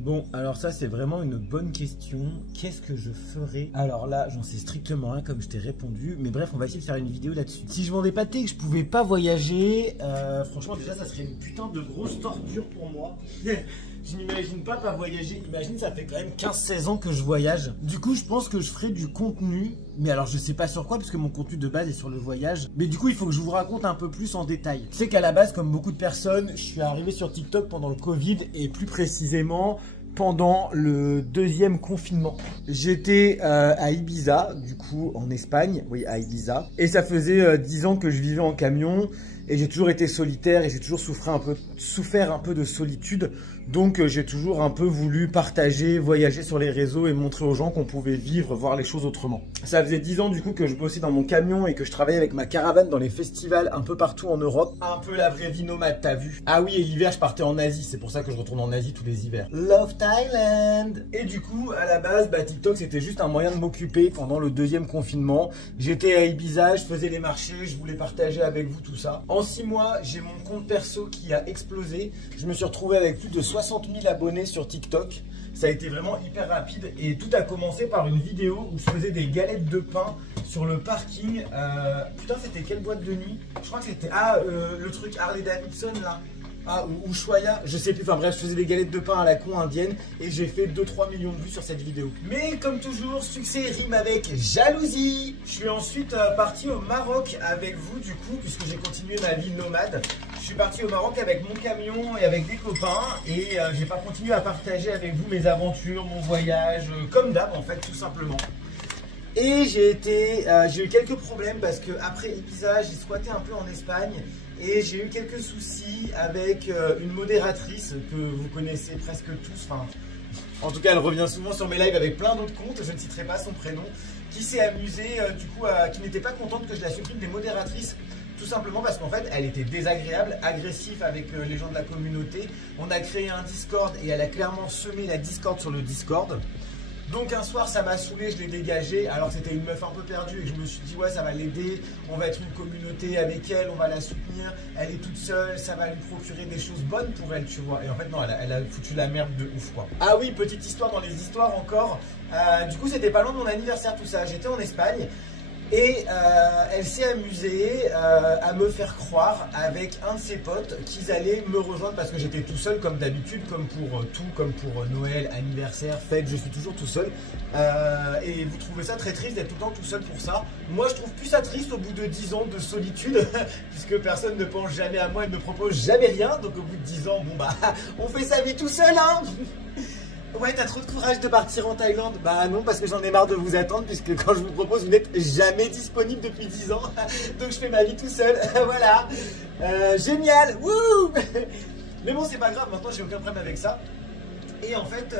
Bon, alors ça c'est vraiment une bonne question. Qu'est-ce que je ferais? Alors là, j'en sais strictement rien comme je t'ai répondu. Mais bref, on va essayer de faire une vidéo là-dessus. Si je vendais pas de thé et que je pouvais pas voyager, franchement déjà ça serait une putain de grosse torture pour moi. Je n'imagine pas voyager. Imagine, ça fait quand même 15-16 ans que je voyage. Du coup, je pense que je ferai du contenu. Mais alors, je sais pas sur quoi, parce que mon contenu de base est sur le voyage. Mais du coup, il faut que je vous raconte un peu plus en détail. Tu sais qu'à la base, comme beaucoup de personnes, je suis arrivé sur TikTok pendant le Covid et plus précisément pendant le deuxième confinement. J'étais à Ibiza, du coup en Espagne, oui à Ibiza. Et ça faisait 10 ans que je vivais en camion et j'ai toujours été solitaire et j'ai toujours souffert un peu de solitude. Donc j'ai toujours un peu voulu partager, voyager sur les réseaux et montrer aux gens qu'on pouvait vivre, voir les choses autrement. Ça faisait 10 ans du coup que je bossais dans mon camion et que je travaillais avec ma caravane dans les festivals un peu partout en Europe. Un peu la vraie vie nomade, t'as vu? Ah oui, et l'hiver je partais en Asie, c'est pour ça que je retourne en Asie tous les hivers. Love Thailand! Et du coup, à la base, TikTok c'était juste un moyen de m'occuper pendant le deuxième confinement. J'étais à Ibiza, je faisais les marchés, je voulais partager avec vous tout ça. En 6 mois, j'ai mon compte perso qui a explosé. Je me suis retrouvé avec plus de 60 000 abonnés sur TikTok. Ça a été vraiment hyper rapide et tout a commencé par une vidéo où je faisais des galettes de pain sur le parking. Putain, c'était quelle boîte de nuit? Je crois que c'était le truc Harley Davidson là. Ou Ushuaïa, je sais plus, enfin bref, je faisais des galettes de pain à la con indienne et j'ai fait 2-3 millions de vues sur cette vidéo. Mais comme toujours, succès rime avec jalousie. Je suis ensuite parti au Maroc avec vous du coup, puisque j'ai continué ma vie nomade. Je suis parti au Maroc avec mon camion et avec des copains et j'ai pas continué à partager avec vous mes aventures, mon voyage, comme d'hab en fait, tout simplement. Et j'ai eu quelques problèmes parce que après Ibiza, j'ai squatté un peu en Espagne et j'ai eu quelques soucis avec une modératrice que vous connaissez presque tous. Enfin, en tout cas, elle revient souvent sur mes lives avec plein d'autres comptes. Je ne citerai pas son prénom, qui s'est amusée du coup, qui n'était pas contente que je la supprime des modératrices. Tout simplement parce qu'en fait, elle était désagréable, agressive avec les gens de la communauté. On a créé un Discord et elle a clairement semé la Discord sur le Discord. Donc un soir ça m'a saoulé, je l'ai dégagé alors que c'était une meuf un peu perdue et que je me suis dit ouais ça va l'aider, on va être une communauté avec elle, on va la soutenir, elle est toute seule, ça va lui procurer des choses bonnes pour elle tu vois. Et en fait non, elle a foutu la merde de ouf quoi. Ah oui, petite histoire dans les histoires encore, du coup c'était pas loin de mon anniversaire tout ça, j'étais en Espagne. Et elle s'est amusée à me faire croire avec un de ses potes qu'ils allaient me rejoindre parce que j'étais tout seul comme d'habitude, comme pour tout, comme pour Noël, anniversaire, fête, je suis toujours tout seul. Et vous trouvez ça très triste d'être tout le temps tout seul pour ça. Moi je trouve plus ça triste au bout de 10 ans de solitude puisque personne ne pense jamais à moi et ne me propose jamais rien. Donc au bout de 10 ans, bon on fait sa vie tout seul hein. Ouais, t'as trop de courage de partir en Thaïlande? Bah non, parce que j'en ai marre de vous attendre, puisque quand je vous propose, vous n'êtes jamais disponible depuis 10 ans. Donc je fais ma vie tout seul, voilà. Génial, wouh. Mais bon, c'est pas grave, maintenant j'ai aucun problème avec ça. Et en fait,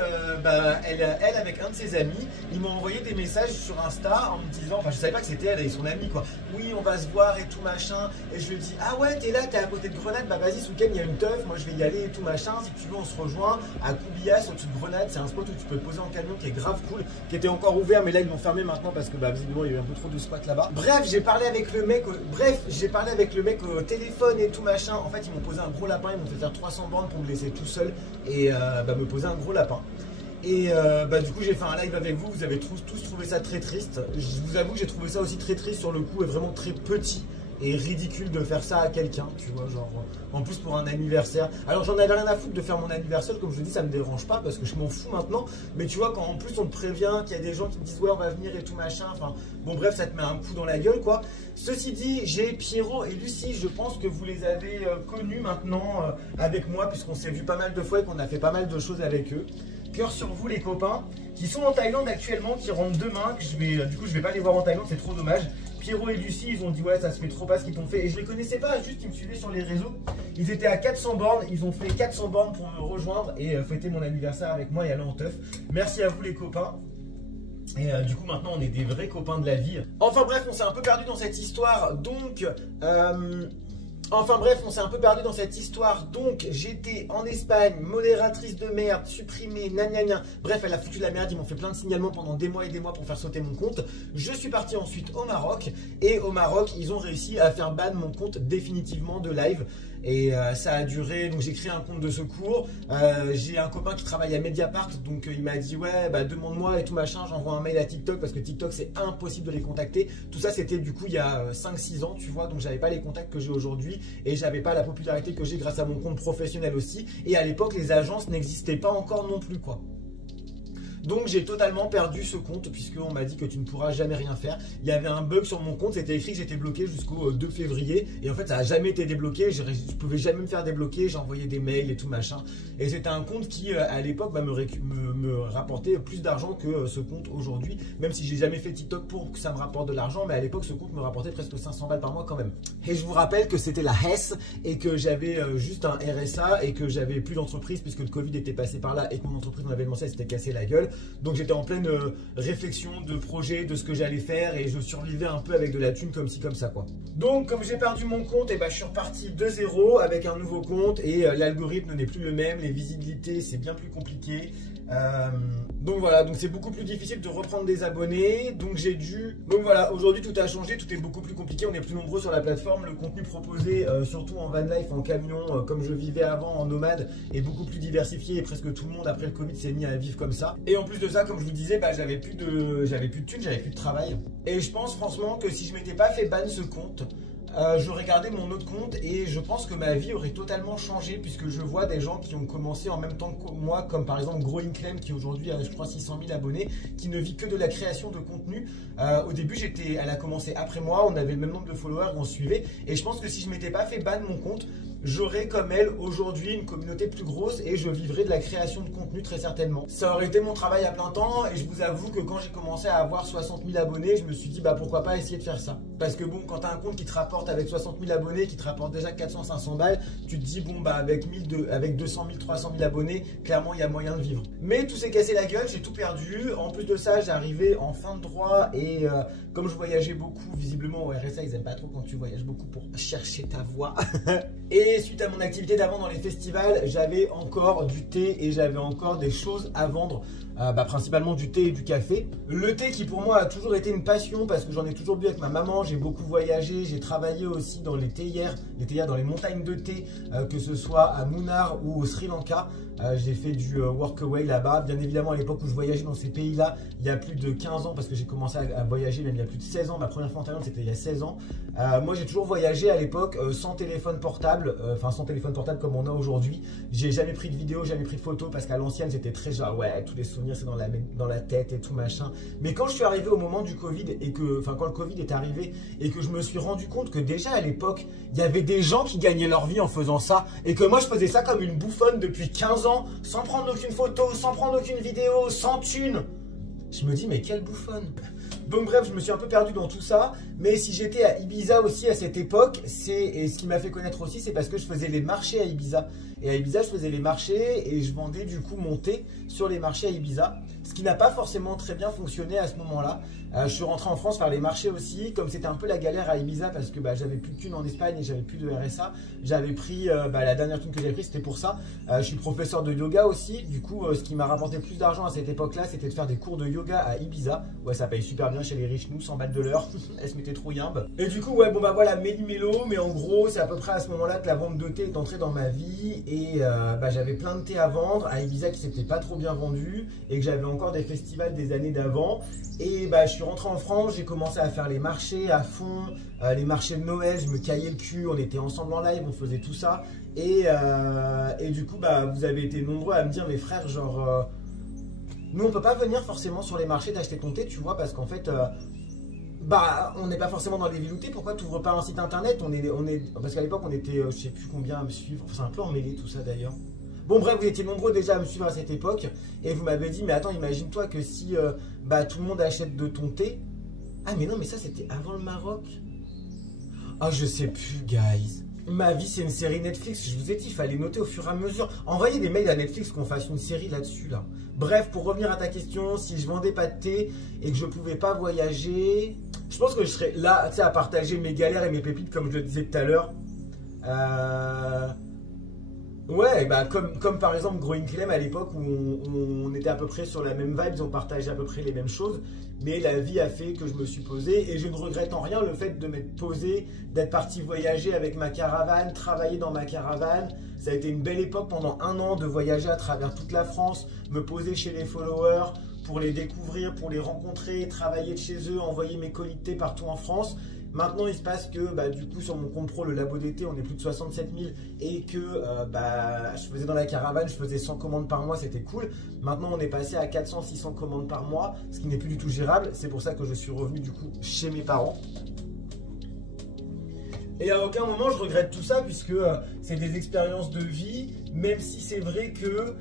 elle avec un de ses amis, ils m'ont envoyé des messages sur Insta en me disant, enfin je savais pas que c'était elle et son ami quoi. Oui, on va se voir et tout machin. Et je lui dis, ah ouais, t'es là, t'es à côté de Grenade, bah vas-y, ce week-end il y a une teuf, moi je vais y aller et tout machin. Si tu veux, on se rejoint à Koubias, au-dessus de Grenade. C'est un spot où tu peux te poser en camion qui est grave cool, qui était encore ouvert, mais là ils l'ont fermé maintenant parce que visiblement il y a eu un peu trop de squats là-bas. Bref, j'ai parlé avec le mec, au téléphone et tout machin. En fait, ils m'ont posé un gros lapin, ils m'ont fait faire 300 bornes pour me laisser tout seul et me poser un gros lapin. Et du coup j'ai fait un live avec vous, vous avez tous trouvé ça très triste. Je vous avoue que j'ai trouvé ça aussi très triste sur le coup et vraiment très petit et ridicule de faire ça à quelqu'un, tu vois, genre en plus pour un anniversaire. Alors j'en avais rien à foutre de faire mon anniversaire, comme je dis ça me dérange pas parce que je m'en fous maintenant. Mais tu vois quand en plus on te prévient qu'il y a des gens qui te disent ouais on va venir et tout machin, enfin bon bref ça te met un coup dans la gueule quoi. Ceci dit, j'ai Pierrot et Lucie, je pense que vous les avez connus maintenant avec moi puisqu'on s'est vu pas mal de fois et qu'on a fait pas mal de choses avec eux. Cœur sur vous les copains qui sont en Thaïlande actuellement, qui rentrent demain, que je vais pas les voir en Thaïlande, c'est trop dommage. Pierrot et Lucie, ils ont dit ouais ça se fait trop pas ce qu'ils t'ont fait et je les connaissais pas, juste ils me suivaient sur les réseaux. Ils étaient à 400 bornes, ils ont fait 400 bornes pour me rejoindre et fêter mon anniversaire avec moi et aller en teuf. Merci à vous les copains. Et du coup maintenant on est des vrais copains de la vie. Enfin bref, on s'est un peu perdu dans cette histoire donc j'étais en Espagne, modératrice de merde, supprimée, gna. Bref, elle a foutu la merde, ils m'ont fait plein de signalements pendant des mois et des mois pour faire sauter mon compte. Je suis parti ensuite au Maroc, et au Maroc, ils ont réussi à faire ban mon compte définitivement de live. Et ça a duré, donc j'ai créé un compte de secours. J'ai un copain qui travaille à Mediapart, donc il m'a dit ouais bah demande-moi et tout machin, j'envoie un mail à TikTok parce que TikTok c'est impossible de les contacter. Tout ça c'était du coup il y a 5-6 ans, tu vois, donc j'avais pas les contacts que j'ai aujourd'hui et j'avais pas la popularité que j'ai grâce à mon compte professionnel aussi. Et à l'époque les agences n'existaient pas encore non plus quoi. Donc j'ai totalement perdu ce compte puisqu'on m'a dit que tu ne pourras jamais rien faire. Il y avait un bug sur mon compte, c'était écrit que j'étais bloqué jusqu'au 2 février. Et en fait ça n'a jamais été débloqué, je ne pouvais jamais me faire débloquer, j'ai envoyé des mails et tout machin. Et c'était un compte qui à l'époque me rapportait plus d'argent que ce compte aujourd'hui. Même si j'ai jamais fait TikTok pour que ça me rapporte de l'argent, mais à l'époque ce compte me rapportait presque 500 balles par mois quand même. Et je vous rappelle que c'était la HES et que j'avais juste un RSA et que j'avais plus d'entreprise puisque le Covid était passé par là et que mon entreprise dans l'événementiel s'était cassé la gueule. Donc j'étais en pleine réflexion de projet, de ce que j'allais faire et je survivais un peu avec de la thune comme ci comme ça quoi. Donc comme j'ai perdu mon compte, et bah, je suis reparti de zéro avec un nouveau compte et l'algorithme n'est plus le même, les visibilités c'est bien plus compliqué. Donc voilà, donc c'est beaucoup plus difficile de reprendre des abonnés. Donc voilà, aujourd'hui tout a changé, tout est beaucoup plus compliqué, on est plus nombreux sur la plateforme. Le contenu proposé, surtout en van life, en camion, comme je vivais avant en nomade, est beaucoup plus diversifié et presque tout le monde après le Covid s'est mis à vivre comme ça. Et en plus de ça, comme je vous disais, bah, j'avais plus de thunes, j'avais plus de travail. Et je pense franchement que si je m'étais pas fait ban ce compte, j'aurais gardé mon autre compte et je pense que ma vie aurait totalement changé puisque je vois des gens qui ont commencé en même temps que moi, comme par exemple Growing Clem qui aujourd'hui a je crois 600 000 abonnés, qui ne vit que de la création de contenu. Au début elle a commencé après moi, on avait le même nombre de followers, on se suivait et je pense que si je m'étais pas fait ban mon compte, j'aurais comme elle aujourd'hui une communauté plus grosse et je vivrais de la création de contenu très certainement. Ça aurait été mon travail à plein temps et je vous avoue que quand j'ai commencé à avoir 60 000 abonnés, je me suis dit bah pourquoi pas essayer de faire ça. Parce que bon, quand tu as un compte qui te rapporte avec 60 000 abonnés, qui te rapporte déjà 400-500 balles, tu te dis bon bah avec 200 000, 300 000 abonnés, clairement il y a moyen de vivre. Mais tout s'est cassé la gueule, j'ai tout perdu. En plus de ça, j'arrivais en fin de droit et comme je voyageais beaucoup, visiblement au RSA ils aiment pas trop quand tu voyages beaucoup pour chercher ta voie. Et suite à mon activité d'avant dans les festivals, j'avais encore du thé et j'avais encore des choses à vendre, principalement du thé et du café. Le thé qui pour moi a toujours été une passion parce que j'en ai toujours bu avec ma maman, j'ai beaucoup voyagé, j'ai travaillé aussi dans les théières dans les montagnes de thé, que ce soit à Munnar ou au Sri Lanka. J'ai fait du workaway là-bas, bien évidemment à l'époque où je voyageais dans ces pays-là, il y a plus de 15 ans parce que j'ai commencé à voyager même il y a plus de 16 ans, ma première fois en Thaïlande c'était il y a 16 ans. Moi j'ai toujours voyagé à l'époque sans téléphone portable, sans téléphone portable comme on a aujourd'hui. J'ai jamais pris de vidéo, jamais pris de photo parce qu'à l'ancienne c'était très genre ouais tous les souvenirs c'est dans la tête et tout machin. Mais quand je suis arrivé au moment du Covid et que, quand le Covid est arrivé et que je me suis rendu compte que déjà à l'époque il y avait des gens qui gagnaient leur vie en faisant ça et que moi je faisais ça comme une bouffonne depuis 15 ans sans prendre aucune photo, sans prendre aucune vidéo, sans thune. Je me dis mais quelle bouffonne. Donc bref, je me suis un peu perdu dans tout ça. Mais si j'étais à Ibiza aussi à cette époque, et ce qui m'a fait connaître aussi, c'est parce que je faisais les marchés à Ibiza. Et à Ibiza, je faisais les marchés et je vendais du coup mon thé sur les marchés à Ibiza. Ce qui n'a pas forcément très bien fonctionné à ce moment-là. Je suis rentré en France faire les marchés aussi. Comme c'était un peu la galère à Ibiza parce que j'avais plus de thunes en Espagne et j'avais plus de RSA. J'avais pris, la dernière thune que j'avais prise, c'était pour ça. Je suis professeur de yoga aussi. Du coup, ce qui m'a rapporté plus d'argent à cette époque-là, c'était de faire des cours de yoga à Ibiza. Ouais, ça paye super bien chez les riches, nous, 100 balles de l'heure. Elle se mettait trop yimbe. Et du coup, ouais, bon voilà, méli-mélo. Mais en gros, c'est à peu près à ce moment-là que la vente de thé est entrée dans ma vie. Et j'avais plein de thé à vendre à Ibiza qui s'était pas trop bien vendu. Et que j'avais encore des festivals des années d'avant. Et je suis rentré en France, j'ai commencé à faire les marchés à fond, les marchés de Noël, je me caillais le cul, on était ensemble en live, on faisait tout ça. Et du coup, vous avez été nombreux à me dire, mes frères, genre, nous on peut pas venir forcément sur les marchés t'acheter ton thé, tu vois, parce qu'en fait, on n'est pas forcément dans les villes où t'es, pourquoi tu ouvres pas un site internet? Parce qu'à l'époque on était, je sais plus combien à me suivre, c'est un peu emmêlé tout ça d'ailleurs. Bon bref, vous étiez nombreux déjà à me suivre à cette époque et vous m'avez dit mais attends, imagine-toi que si tout le monde achète de ton thé. Ah mais non, mais ça c'était avant le Maroc. Ah je sais plus guys. Ma vie c'est une série Netflix, je vous ai dit il fallait noter au fur et à mesure. Envoyez des mails à Netflix qu'on fasse une série là-dessus là. Bref, pour revenir à ta question, si je vendais pas de thé et que je pouvais pas voyager, je pense que je serais là à partager mes galères et mes pépites comme je le disais tout à l'heure. Ouais, bah comme par exemple Growing Clem à l'époque où on était à peu près sur la même vibe, on partageait à peu près les mêmes choses, mais la vie a fait que je me suis posé et je ne regrette en rien le fait de m'être posé, d'être parti voyager avec ma caravane, travailler dans ma caravane. Ça a été une belle époque pendant 1 an de voyager à travers toute la France, me poser chez les followers pour les découvrir, pour les rencontrer, travailler de chez eux, envoyer mes colis de thé partout en France. Maintenant, il se passe que du coup, sur mon compte pro, le labo d'été, on est plus de 67 000 et que je faisais dans la caravane, je faisais 100 commandes par mois, c'était cool. Maintenant, on est passé à 400-600 commandes par mois, ce qui n'est plus du tout gérable. C'est pour ça que je suis revenu du coup chez mes parents. Et à aucun moment, je regrette tout ça puisque c'est des expériences de vie, même si c'est vrai que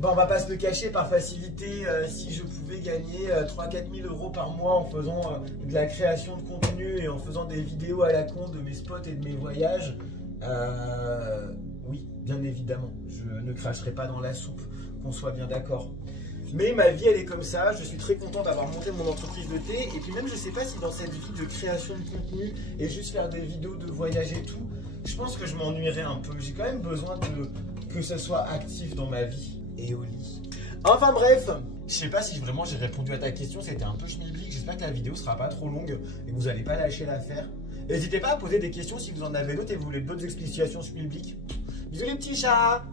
on va pas se le cacher, par facilité, si je pouvais gagner 3-4 000 euros par mois en faisant de la création de contenu et en faisant des vidéos à la con de mes spots et de mes voyages, oui, bien évidemment, je ne cracherai pas dans la soupe, qu'on soit bien d'accord. Mais ma vie, elle est comme ça, je suis très content d'avoir monté mon entreprise de thé, et puis même je sais pas si dans cette vie de création de contenu et juste faire des vidéos de voyage et tout, je pense que je m'ennuierais un peu. J'ai quand même besoin que ce soit actif dans ma vie. Et au lit. Enfin bref, je sais pas si vraiment j'ai répondu à ta question, c'était un peu schmilblick, j'espère que la vidéo sera pas trop longue et que vous n'allez pas lâcher l'affaire. N'hésitez pas à poser des questions si vous en avez d'autres et vous voulez d'autres explications schmilblick. Bisous les petits chats.